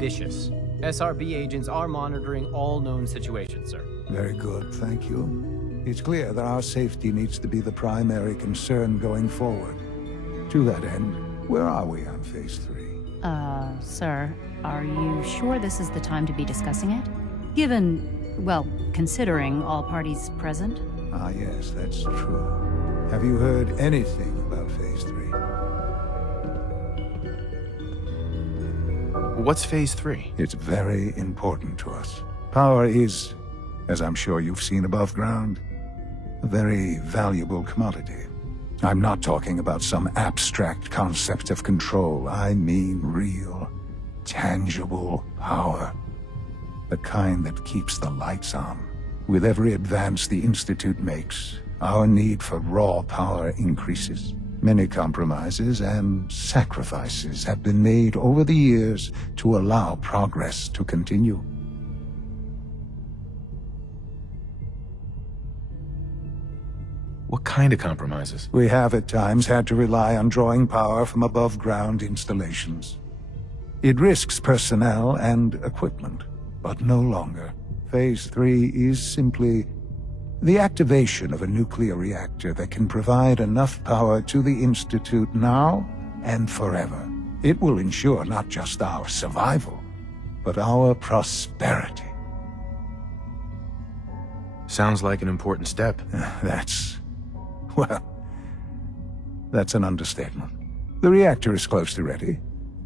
ambitious. SRB agents are monitoring all known situations, sir. Very good, thank you. It's clear that our safety needs to be the primary concern going forward. To that end, where are we on Phase 3? Sir, are you sure this is the time to be discussing it? Given, well, considering all parties present? Ah, yes, that's true. Have you heard anything about Phase 3? What's Phase 3? It's very important to us. Power is, as I'm sure you've seen above ground, a very valuable commodity. I'm not talking about some abstract concept of control. I mean real, tangible power. The kind that keeps the lights on. With every advance the Institute makes, our need for raw power increases. Many compromises and sacrifices have been made over the years to allow progress to continue. What kind of compromises? We have at times had to rely on drawing power from above-ground installations. It risks personnel and equipment, but no longer. Phase 3 is simply the activation of a nuclear reactor that can provide enough power to the Institute now and forever. It will ensure not just our survival, but our prosperity. Sounds like an important step. That's an understatement. The reactor is close to ready,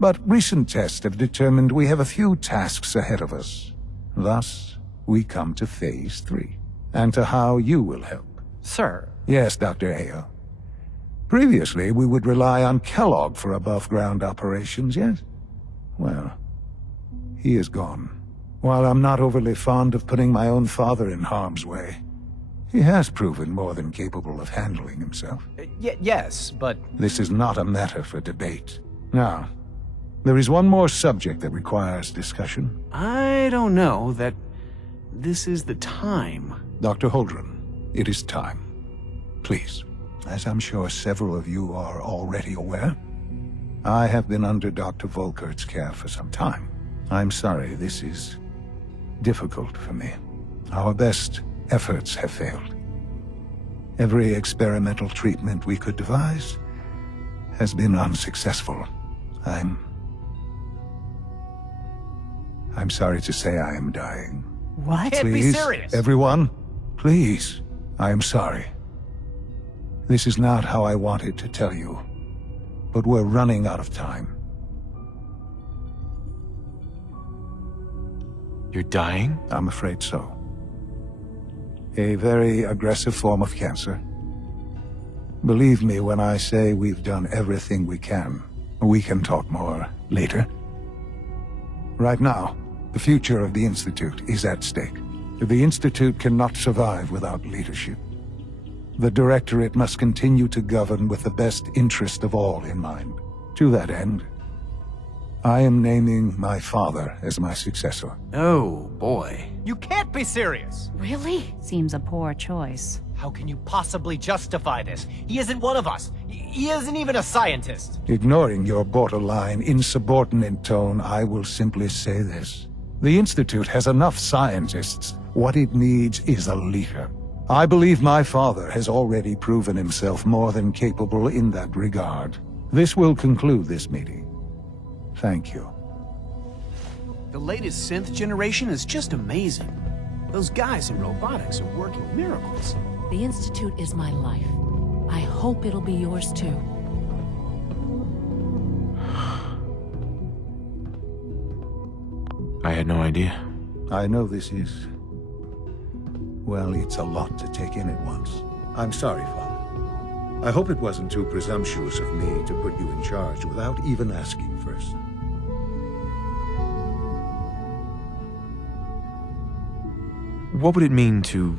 but recent tests have determined we have a few tasks ahead of us. Thus, we come to Phase 3, and to how you will help. Sir. Yes, Dr. Ayo. Previously, we would rely on Kellogg for above-ground operations, yes? Well, he is gone. While I'm not overly fond of putting my own father in harm's way, he has proven more than capable of handling himself. Yes, but... This is not a matter for debate. Now, there is one more subject that requires discussion. I don't know that this is the time. Dr. Holdren, it is time. Please, as I'm sure several of you are already aware, I have been under Dr. Volkert's care for some time. I'm sorry, this is difficult for me. Our best efforts have failed. Every experimental treatment we could devise has been unsuccessful. I'm sorry to say I am dying. What? Can't be serious. Everyone, please. I am sorry. This is not how I wanted to tell you, but we're running out of time. You're dying? I'm afraid so. A very aggressive form of cancer. Believe me when I say we've done everything we can. We can talk more later. Right now, the future of the Institute is at stake. The Institute cannot survive without leadership. The Directorate must continue to govern with the best interest of all in mind. To that end, I am naming my father as my successor. Oh, boy. You can't be serious! Really? Seems a poor choice. How can you possibly justify this? He isn't one of us. He isn't even a scientist. Ignoring your borderline, insubordinate tone, I will simply say this. The Institute has enough scientists. What it needs is a leader. I believe my father has already proven himself more than capable in that regard. This will conclude this meeting. Thank you. The latest synth generation is just amazing. Those guys in robotics are working miracles. The Institute is my life. I hope it'll be yours too. I had no idea. I know this is... well, it's a lot to take in at once. I'm sorry, Father. I hope it wasn't too presumptuous of me to put you in charge without even asking first. What would it mean to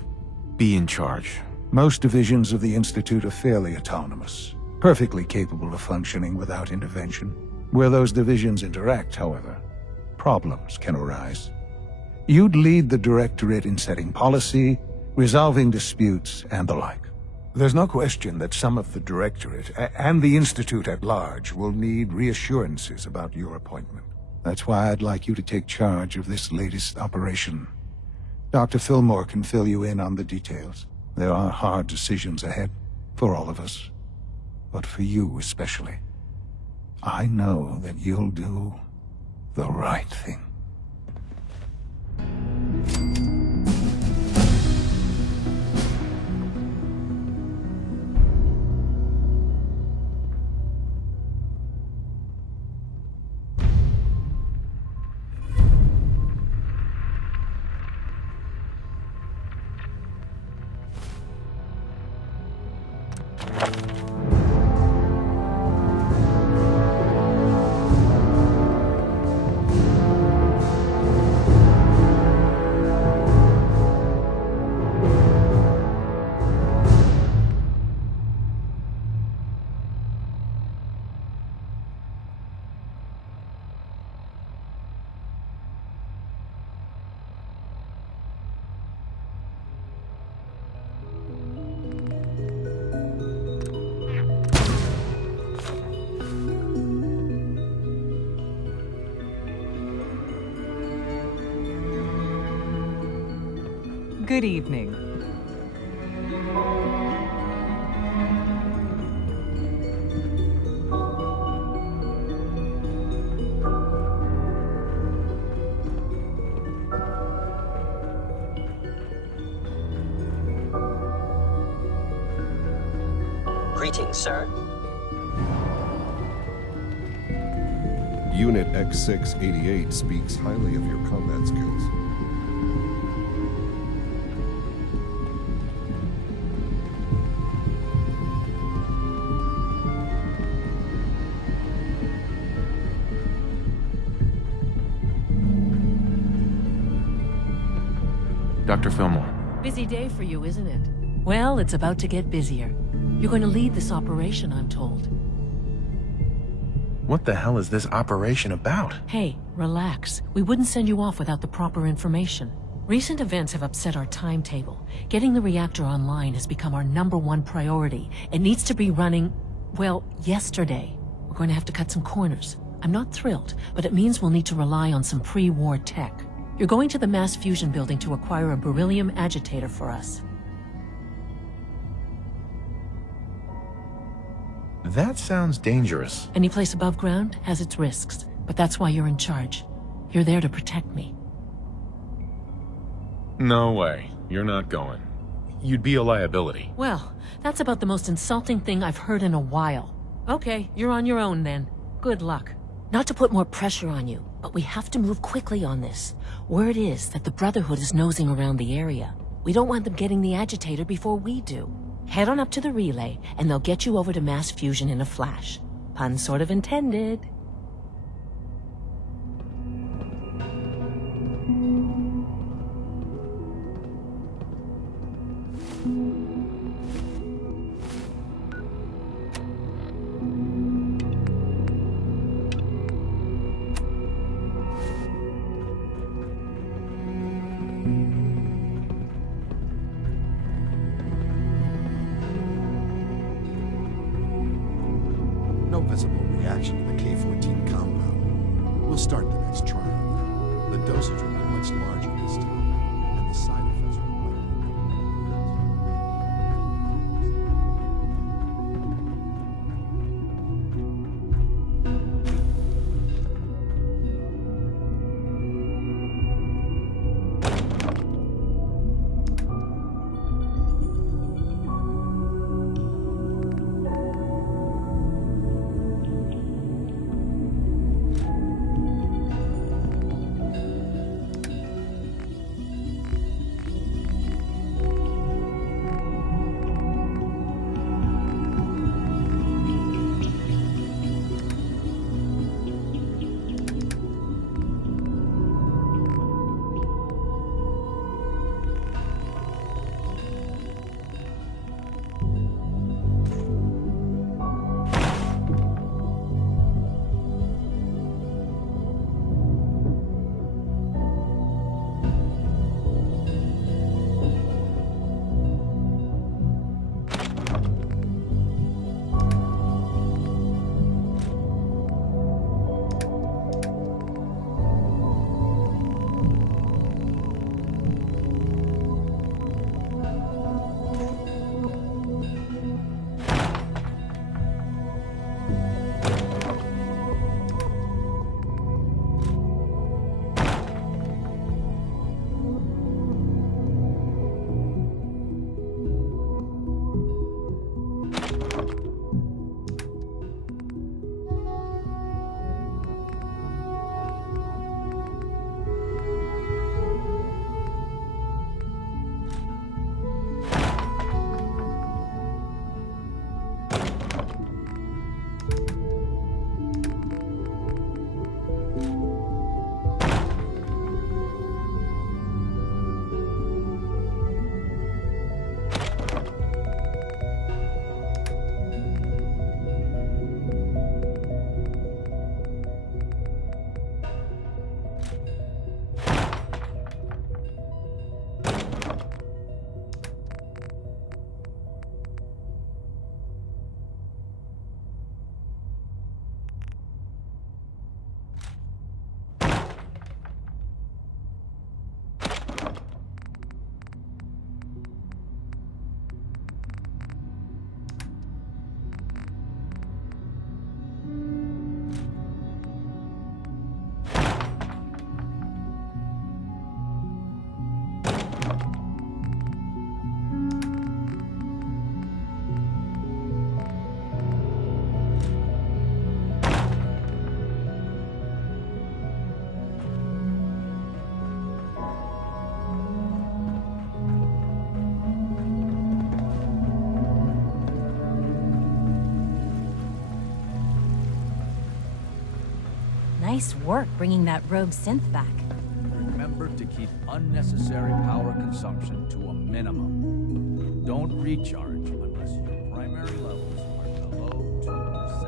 be in charge? Most divisions of the Institute are fairly autonomous, perfectly capable of functioning without intervention. Where those divisions interact, however, problems can arise. You'd lead the Directorate in setting policy, resolving disputes, and the like. There's no question that some of the Directorate, and the Institute at large, will need reassurances about your appointment. That's why I'd like you to take charge of this latest operation. Dr. Fillmore can fill you in on the details. There are hard decisions ahead, for all of us. But for you especially. I know that you'll do the right thing. Good evening. Greetings, sir. Unit X688 speaks highly of your combat skills. Dr. Fillmore. Busy day for you, isn't it? Well, it's about to get busier. You're going to lead this operation, I'm told. What the hell is this operation about? Hey, relax. We wouldn't send you off without the proper information. Recent events have upset our timetable. Getting the reactor online has become our #1 priority. It needs to be running, well, yesterday. We're going to have to cut some corners. I'm not thrilled, but it means we'll need to rely on some pre-war tech. You're going to the mass fusion building to acquire a beryllium agitator for us. That sounds dangerous. Any place above ground has its risks, but that's why you're in charge. You're there to protect me. No way. You're not going. You'd be a liability. Well, that's about the most insulting thing I've heard in a while. Okay, you're on your own then. Good luck. Not to put more pressure on you, but we have to move quickly on this. Word is that the Brotherhood is nosing around the area. We don't want them getting the agitator before we do. Head on up to the relay, and they'll get you over to mass fusion in a flash. Pun sort of intended. No visible reaction to the K-14 compound. We'll start the next trial now. The dosage will be much larger this time, and the side effects will Nice work bringing that rogue synth back. Remember to keep unnecessary power consumption to a minimum. Don't recharge unless your primary levels are below 2%. Also,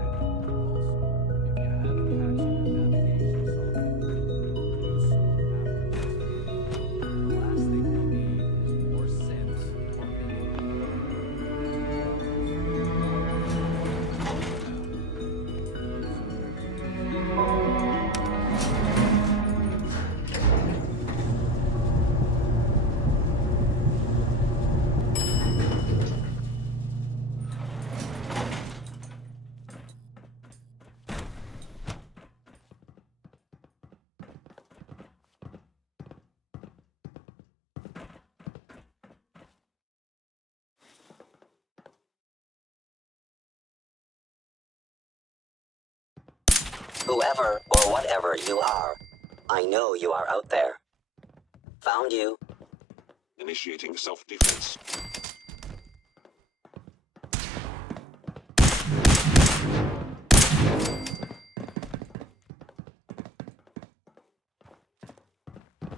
if you haven't patched your navigation software, do so after this. The last thing we need is more synths bumping into Whoever or whatever you are, I know you are out there. Found you. Initiating self-defense.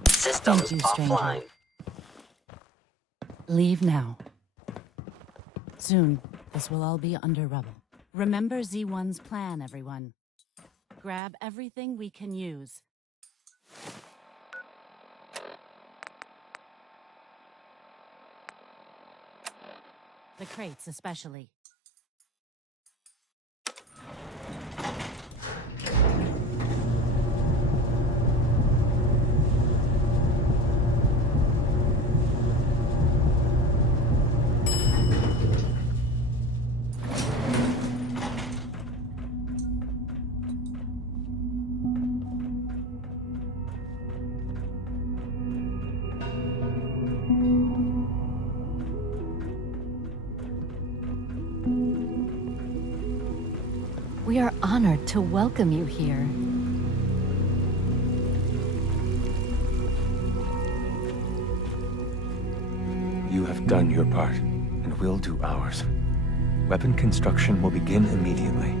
Systems Thank you, stranger. offline. Leave now. Soon, this will all be under rubble. Remember Z1's plan, everyone. Grab everything we can use. The crates especially. We are honored to welcome you here. You have done your part, and we'll do ours. Weapon construction will begin immediately.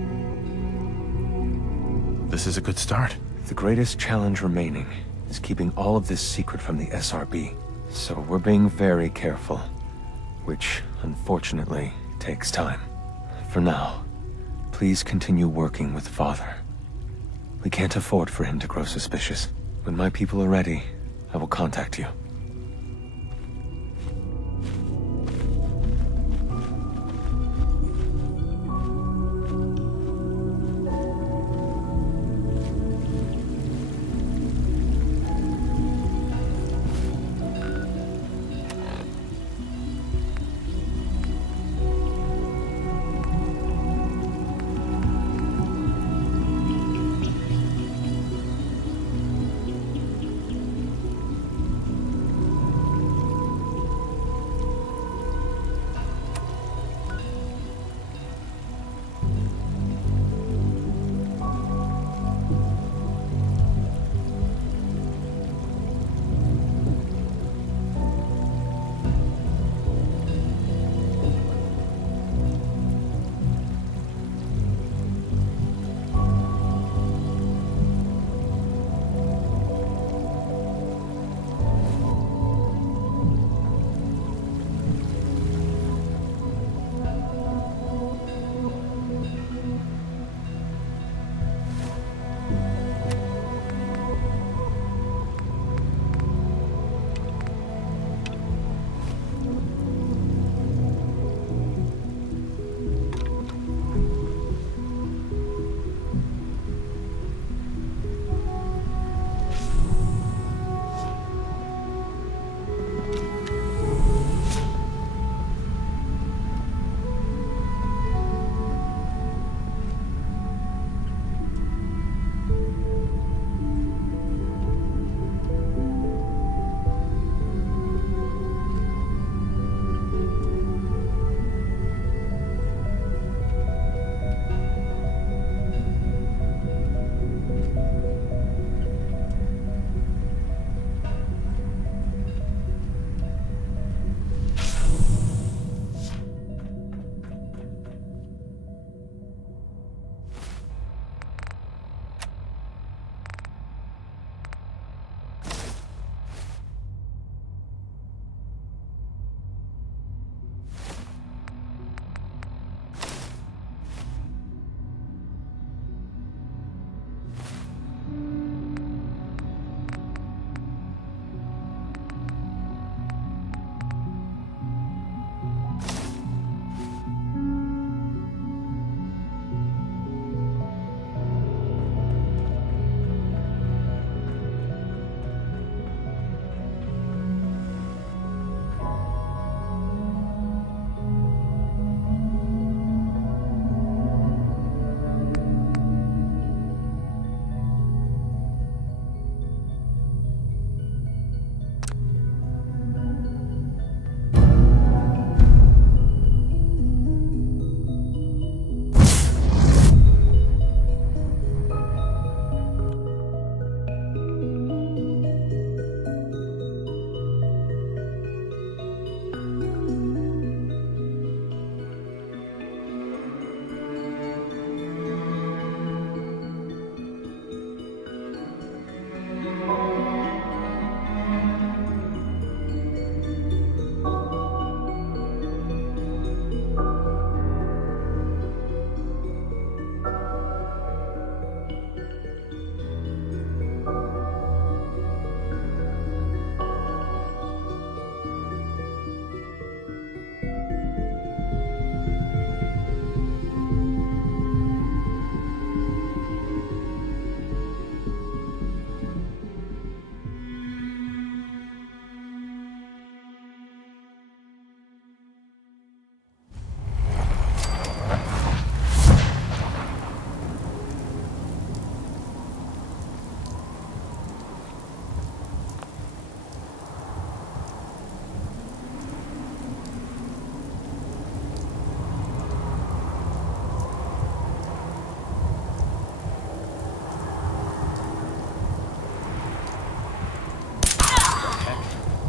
This is a good start. The greatest challenge remaining is keeping all of this secret from the SRB. So we're being very careful, which, unfortunately, takes time. For now, please continue working with Father. We can't afford for him to grow suspicious. When my people are ready, I will contact you.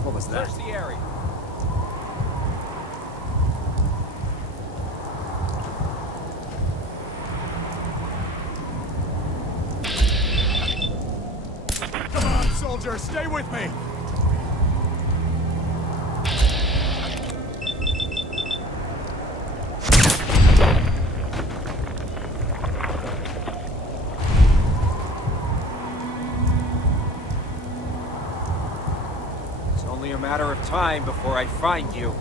What was that? Search the area. Come on, soldier, stay with me! It's only a matter of time before I find you.